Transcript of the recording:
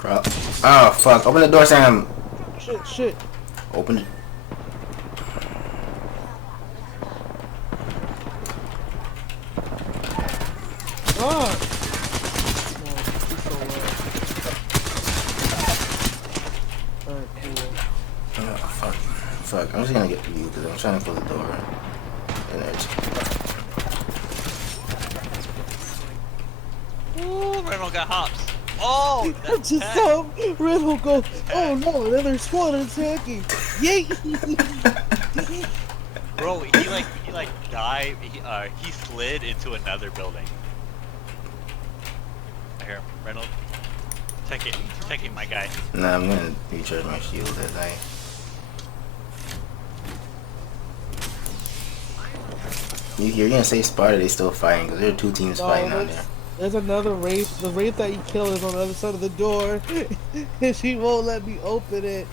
Drop. Oh fuck! Open the door, Sam. Shit. Open it. Ah! Alright, cool. Oh, fuck. I'm just gonna get to you because I'm trying to close the door. And it's... Ooh, Reynold got hops. Oh, I that's just saw Riddle go, oh no, another squad attacking. Yay! Bro, he died. He slid into another building. I hear him. Reynold. Checking my guy. Nah, I'm gonna recharge my shield as I... You're gonna say Sparta, they still fighting because there are two teams fighting out there. There's another Wraith. The Wraith that you kill is on the other side of the door. And she won't let me open it.